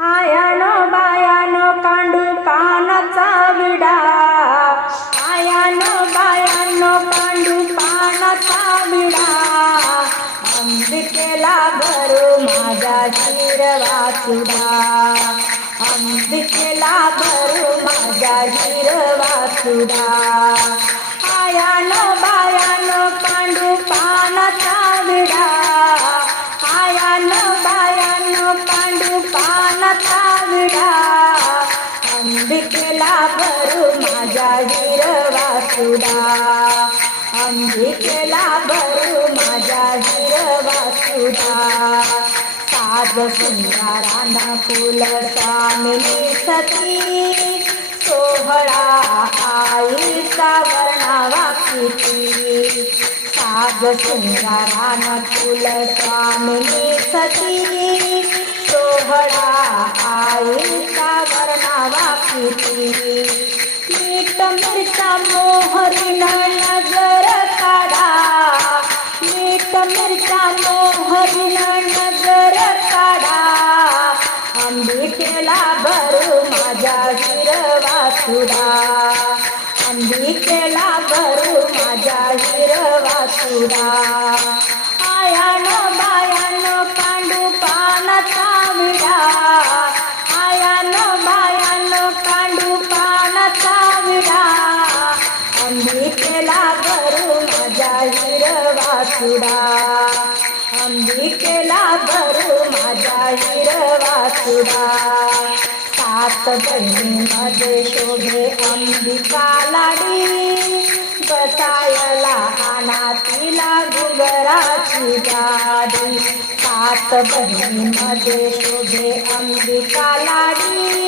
आयानो बायानो कांडू पानाचा विडा. आयानो बायानो कांडू पानाचा विडा. अंबिकेला भरू माझा शिरवा सुडा अंबिकेला भरू माझा शिरवा सुडा अंबिकेला भरू माझ्या हिरवा सुडा. अंबिकेला भरू माझ्या हिरवा सुडा. साज सुंदराना फुल स्वामिनी सती. सोहळा आई सावरणावा किती. साग सुंदराना फुल स्वामिनी सती. वर्णावा किती मीठ मिरचा मोहरीन नजर काढा. मीठ मिरचा मोहरीन नजर काढा. अंबिकेला भरू माझ्या हिरवा अंबिकेला भरू माझ्या हिरवा हिरवा सुडा अंबिकेला भरू माझा हिरवा सुडा. सात बहिणीमध्ये शोभे अंबिका लाडी. बसायला आणा तिला गुगराची गाडी. सात बहिणीमध्ये शोभे अंबिका लाडी.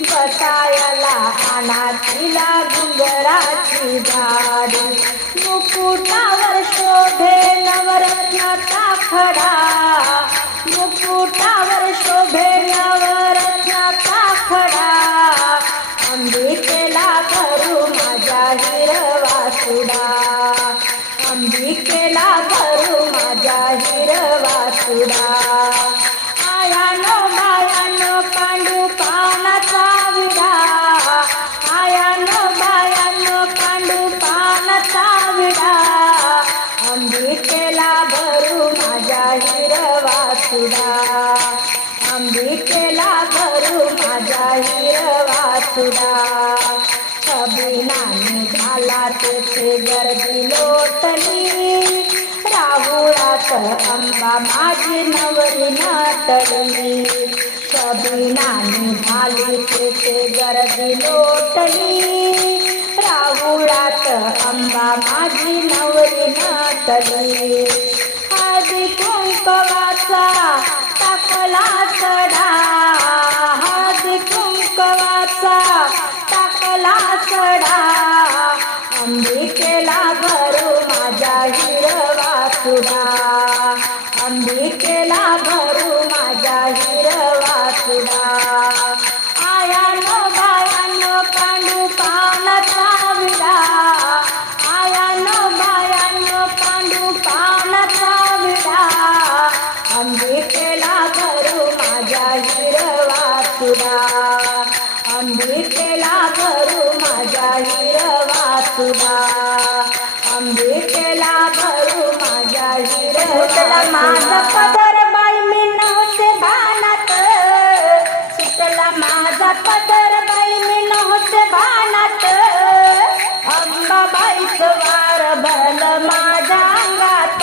बसायला आणा तिला गुगराची गाडी. मुकुटा नवरत्नाचा खडा मुकुटावर शोभे नवरत्नाचा खडा अंबिकेला भरू माझ्या हिरवा सुडा अंबिकेला भरू माझ्या हिरवा सुडा आयानो बायानो पांडू पानाचा विडा. आयानो बायानो पांडू पानाचा विडा. अंबिकेला भरू माझ्या हिरवा अंबिकेला भरू माझा हिरवा सुडा झाला तेथे गर्दी लोटली. राहुळात अंबा माझी नवरी नाटली छबिनाने झाली तेथे गर्दी लोटली. राहुळा हिरवा सुडा अंबिकेला भरू माझ्या हिरवा माझा पदर बाई मी नव्हते भानात. सुटला माझा पदर बाई मी नव्हते भानात. अंबाबाईच वार भरलं माझ्या अंगात.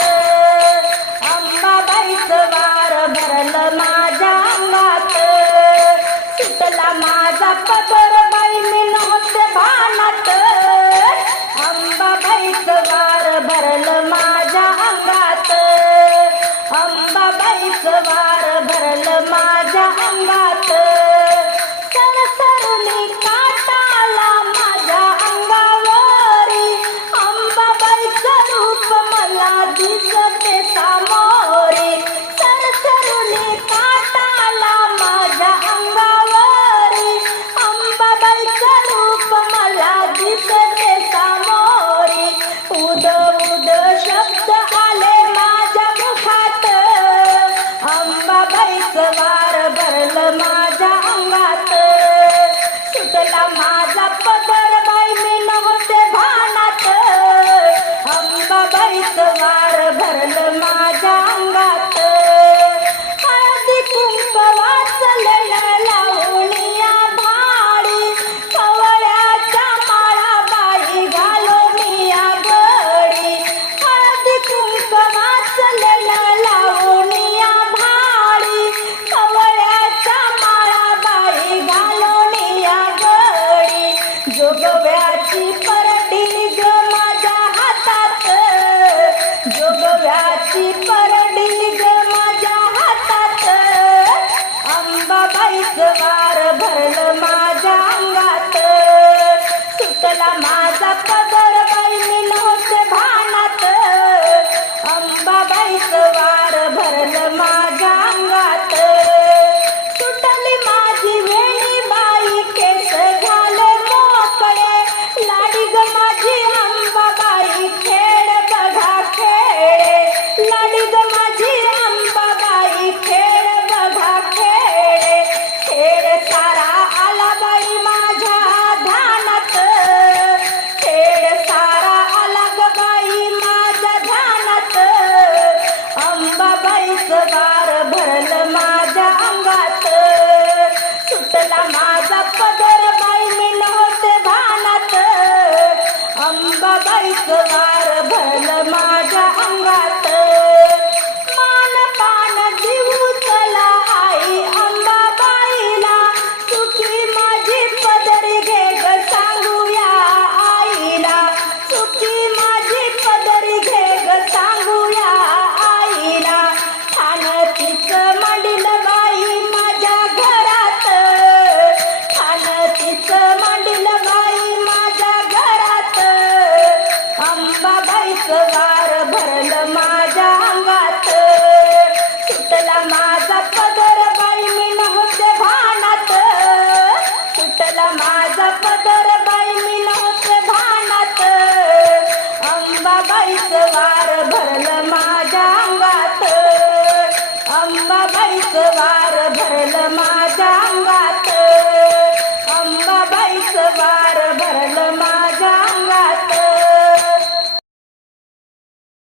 अंबाबाईच वार भरलं माझ्या अंगात. सुटला माझा पदर केला माझा पद बाईच वार भरलं माझ्या अंगात. सुटला माझा